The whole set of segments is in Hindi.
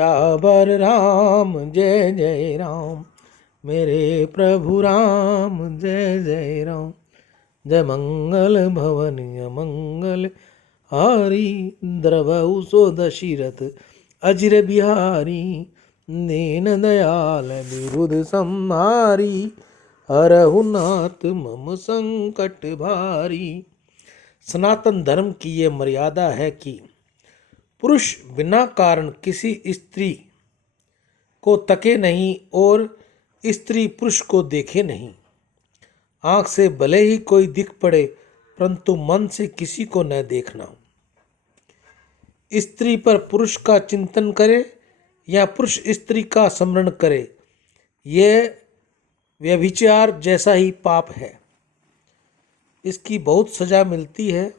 सियावर राम जय जय राम, मेरे प्रभु राम जय जय राम। जय मंगल भवनीय मंगल हारी, द्रवहु सो दशरथ अजिर बिहारी। दीन दयाल विबुध संहारी, हरहु नाथ मम संकट भारी। सनातन धर्म की ये मर्यादा है कि पुरुष बिना कारण किसी स्त्री को तके नहीं और स्त्री पुरुष को देखे नहीं। आँख से भले ही कोई दिख पड़े परंतु मन से किसी को न देखना। स्त्री पर पुरुष का चिंतन करे या पुरुष स्त्री का स्मरण करे, यह व्यभिचार जैसा ही पाप है। इसकी बहुत सजा मिलती है।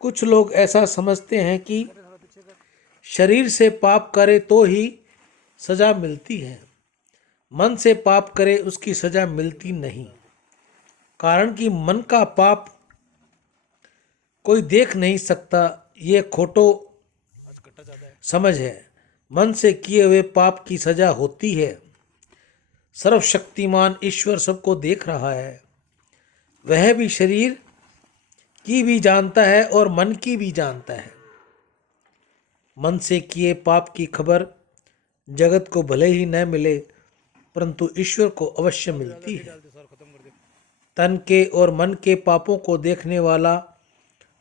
कुछ लोग ऐसा समझते हैं कि शरीर से पाप करे तो ही सजा मिलती है, मन से पाप करे उसकी सजा मिलती नहीं। कारण कि मन का पाप कोई देख नहीं सकता, ये खोटो समझ है। मन से किए हुए पाप की सजा होती है। सर्वशक्तिमान ईश्वर सबको देख रहा है, वह भी शरीर की भी जानता है और मन की भी जानता है। मन से किए पाप की खबर जगत को भले ही न मिले परंतु ईश्वर को अवश्य मिलती है। तन के और मन के पापों को देखने वाला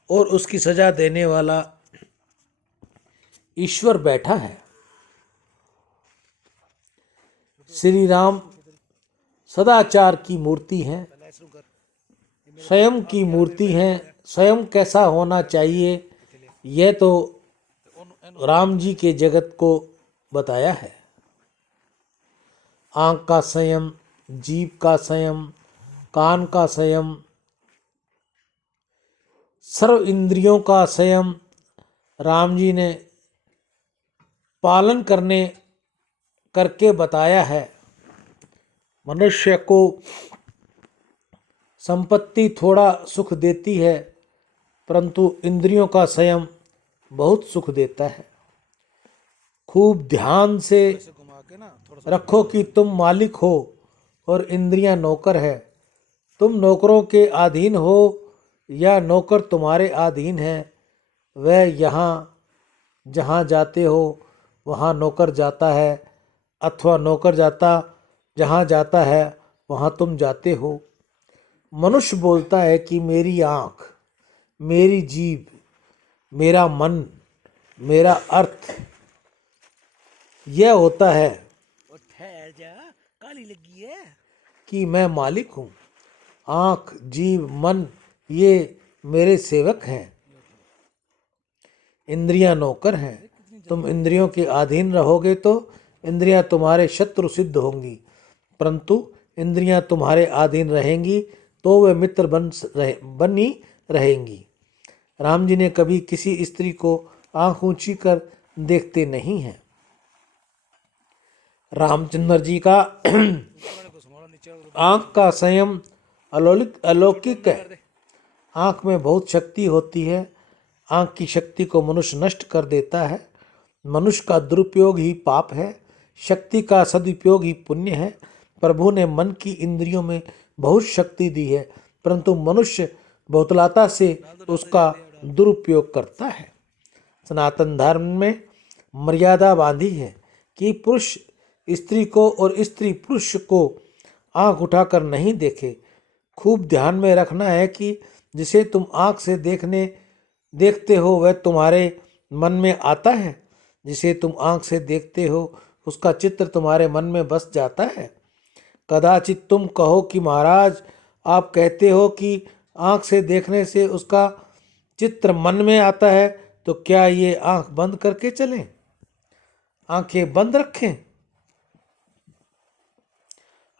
और उसकी सजा देने वाला ईश्वर बैठा है। श्री राम सदाचार की मूर्ति हैं, स्वयं की मूर्ति हैं। स्वयं कैसा होना चाहिए यह तो राम जी के जगत को बताया है। आँख का संयम, जीभ का संयम, कान का संयम, सर्व इंद्रियों का संयम राम जी ने पालन करके बताया है। मनुष्य को संपत्ति थोड़ा सुख देती है परंतु इंद्रियों का संयम बहुत सुख देता है। खूब ध्यान से रखो कि तुम मालिक हो और इंद्रियां नौकर है। तुम नौकरों के अधीन हो या नौकर तुम्हारे अधीन है। वह यहाँ जहाँ जाते हो वहाँ नौकर जाता है, अथवा नौकर जहाँ जाता है वहाँ तुम जाते हो। मनुष्य बोलता है कि मेरी आँख, मेरी जीभ, मेरा मन, मेरा अर्थ यह होता है कि मैं मालिक हूँ। आँख, जीभ, मन ये मेरे सेवक हैं, इंद्रियां नौकर हैं। तुम इंद्रियों के अधीन रहोगे तो इंद्रियां तुम्हारे शत्रु सिद्ध होंगी, परंतु इंद्रियां तुम्हारे अधीन रहेंगी तो वे मित्र बनी रहेंगी। राम जी ने कभी किसी स्त्री को आंख ऊंची कर देखते नहीं हैं। रामचंद्र जी का आंख का संयम अलौकिक है। आंख में बहुत शक्ति होती है। आंख की शक्ति को मनुष्य नष्ट कर देता है। मनुष्य का दुरुपयोग ही पाप है, शक्ति का सदुपयोग ही पुण्य है। प्रभु ने मन की इंद्रियों में बहुत शक्ति दी है परंतु मनुष्य बहुतलाता से उसका दुरुपयोग करता है। सनातन धर्म में मर्यादा बांधी है कि पुरुष स्त्री को और स्त्री पुरुष को आंख उठाकर नहीं देखे। खूब ध्यान में रखना है कि जिसे तुम आंख से देखते हो वह तुम्हारे मन में आता है। जिसे तुम आंख से देखते हो उसका चित्र तुम्हारे मन में बस जाता है। कदाचित तुम कहो कि महाराज आप कहते हो कि आंख से देखने से उसका चित्र मन में आता है, तो क्या ये आंख बंद करके चलें? आंखें बंद रखें?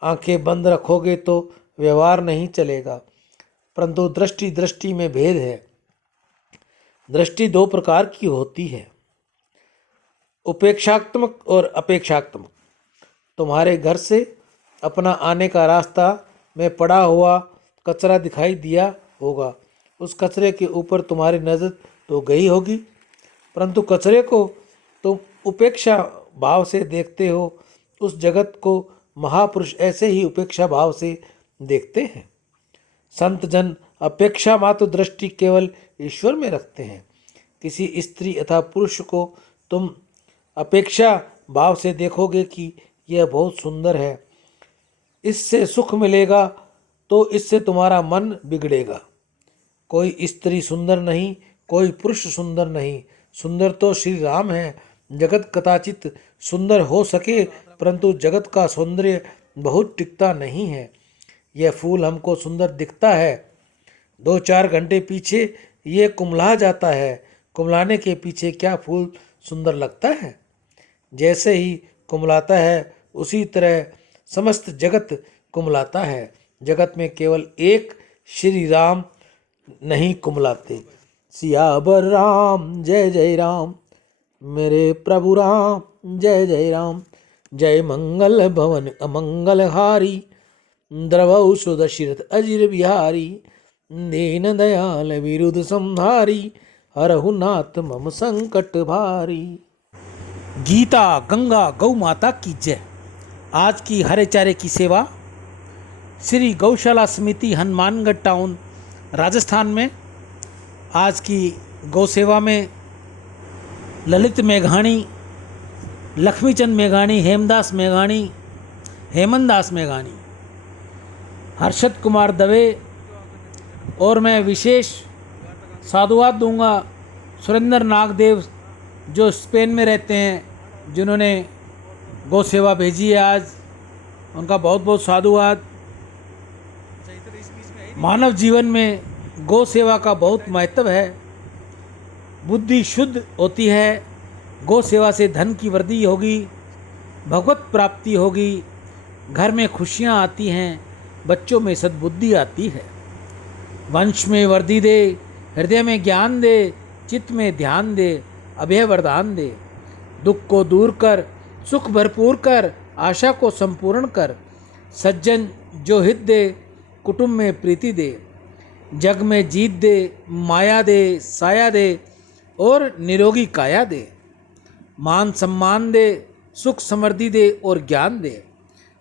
आंखें बंद रखोगे तो व्यवहार नहीं चलेगा। परंतु दृष्टि में भेद है। दृष्टि दो प्रकार की होती है, उपेक्षात्मक और अपेक्षात्मक। तुम्हारे घर से अपना आने का रास्ता में पड़ा हुआ कचरा दिखाई दिया होगा, उस कचरे के ऊपर तुम्हारी नज़र तो गई होगी, परंतु कचरे को तुम उपेक्षा भाव से देखते हो, उस जगत को महापुरुष ऐसे ही उपेक्षा भाव से देखते हैं। संत जन अपेक्षा मात्र दृष्टि केवल ईश्वर में रखते हैं। किसी स्त्री अथवा पुरुष को तुम अपेक्षा भाव से देखोगे कि यह बहुत सुंदर है, इससे सुख मिलेगा, तो इससे तुम्हारा मन बिगड़ेगा। कोई स्त्री सुंदर नहीं, कोई पुरुष सुंदर नहीं, सुंदर तो श्री राम है। जगत कदाचित सुंदर हो सके, परंतु जगत का सौंदर्य बहुत टिकता नहीं है। यह फूल हमको सुंदर दिखता है, 2-4 घंटे पीछे ये कुम्हला जाता है। कुम्हलाने के पीछे क्या फूल सुंदर लगता है? जैसे ही कुम्हलाता है उसी तरह समस्त जगत कुम्हलाता है। जगत में केवल एक श्री राम नहीं कुम्हलाते। सियावर राम जय जय राम, मेरे प्रभु राम जय जय राम। जय मंगल भवन अमंगल हारी, द्रवौ सुदशरथ अजिर बिहारी। दीन दयाल विरुद्ध संहारी, हरहु नाथ मम संकट भारी। गीता गंगा गौ माता की जय। आज की हरे चारे की सेवा श्री गौशाला समिति हनुमानगढ़ टाउन राजस्थान में। आज की गौ सेवा में ललित मेघाणी, लक्ष्मीचंद मेघाणी, हेमदास मेघाणी, हेमनदास मेघाणी, हर्षद कुमार दवे और मैं विशेष साधुवाद दूंगा सुरेंद्र नागदेव जो स्पेन में रहते हैं, जिन्होंने गौ सेवा भेजी है आज, उनका बहुत बहुत साधुवाद। मानव जीवन में गौ सेवा का बहुत महत्व है। बुद्धि शुद्ध होती है, गौ सेवा से धन की वृद्धि होगी, भगवत प्राप्ति होगी, घर में खुशियाँ आती हैं, बच्चों में सद्बुद्धि आती है। वंश में वृद्धि दे, हृदय में ज्ञान दे, चित्त में ध्यान दे, अभय वरदान दे। दुख को दूर कर, सुख भरपूर कर, आशा को संपूर्ण कर। सज्जन जो हित दे, कुटुंब में प्रीति दे। जग में जीत दे, माया दे, साया दे और निरोगी काया दे। मान सम्मान दे, सुख समृद्धि दे और ज्ञान दे।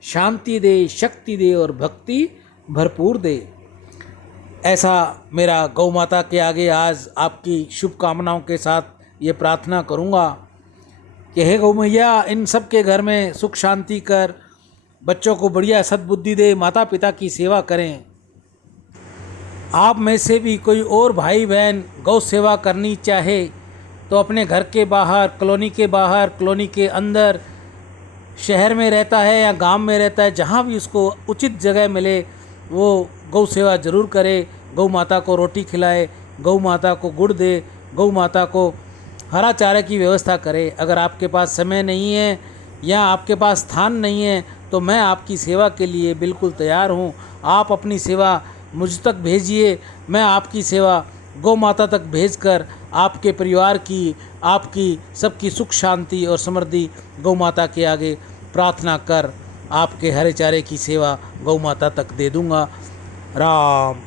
शांति दे, शक्ति दे और भक्ति भरपूर दे। ऐसा मेरा गौ माता के आगे आज आपकी शुभकामनाओं के साथ ये प्रार्थना करूँगा कि हे गौ मैया, इन सब के घर में सुख शांति कर, बच्चों को बढ़िया सद्बुद्धि दे, माता पिता की सेवा करें। आप में से भी कोई और भाई बहन गौ सेवा करनी चाहे तो अपने घर के बाहर, कॉलोनी के बाहर, कॉलोनी के अंदर, शहर में रहता है या गांव में रहता है, जहां भी उसको उचित जगह मिले वो गौ सेवा ज़रूर करे। गौ माता को रोटी खिलाए, गौ माता को गुड़ दे, गौ माता को हरा चारे की व्यवस्था करे। अगर आपके पास समय नहीं है या आपके पास स्थान नहीं है तो मैं आपकी सेवा के लिए बिल्कुल तैयार हूँ। आप अपनी सेवा मुझ तक भेजिए, मैं आपकी सेवा गौ माता तक भेजकर आपके परिवार की, आपकी सबकी सुख शांति और समृद्धि गौ माता के आगे प्रार्थना कर आपके हरे चारे की सेवा गौ माता तक दे दूँगा। राम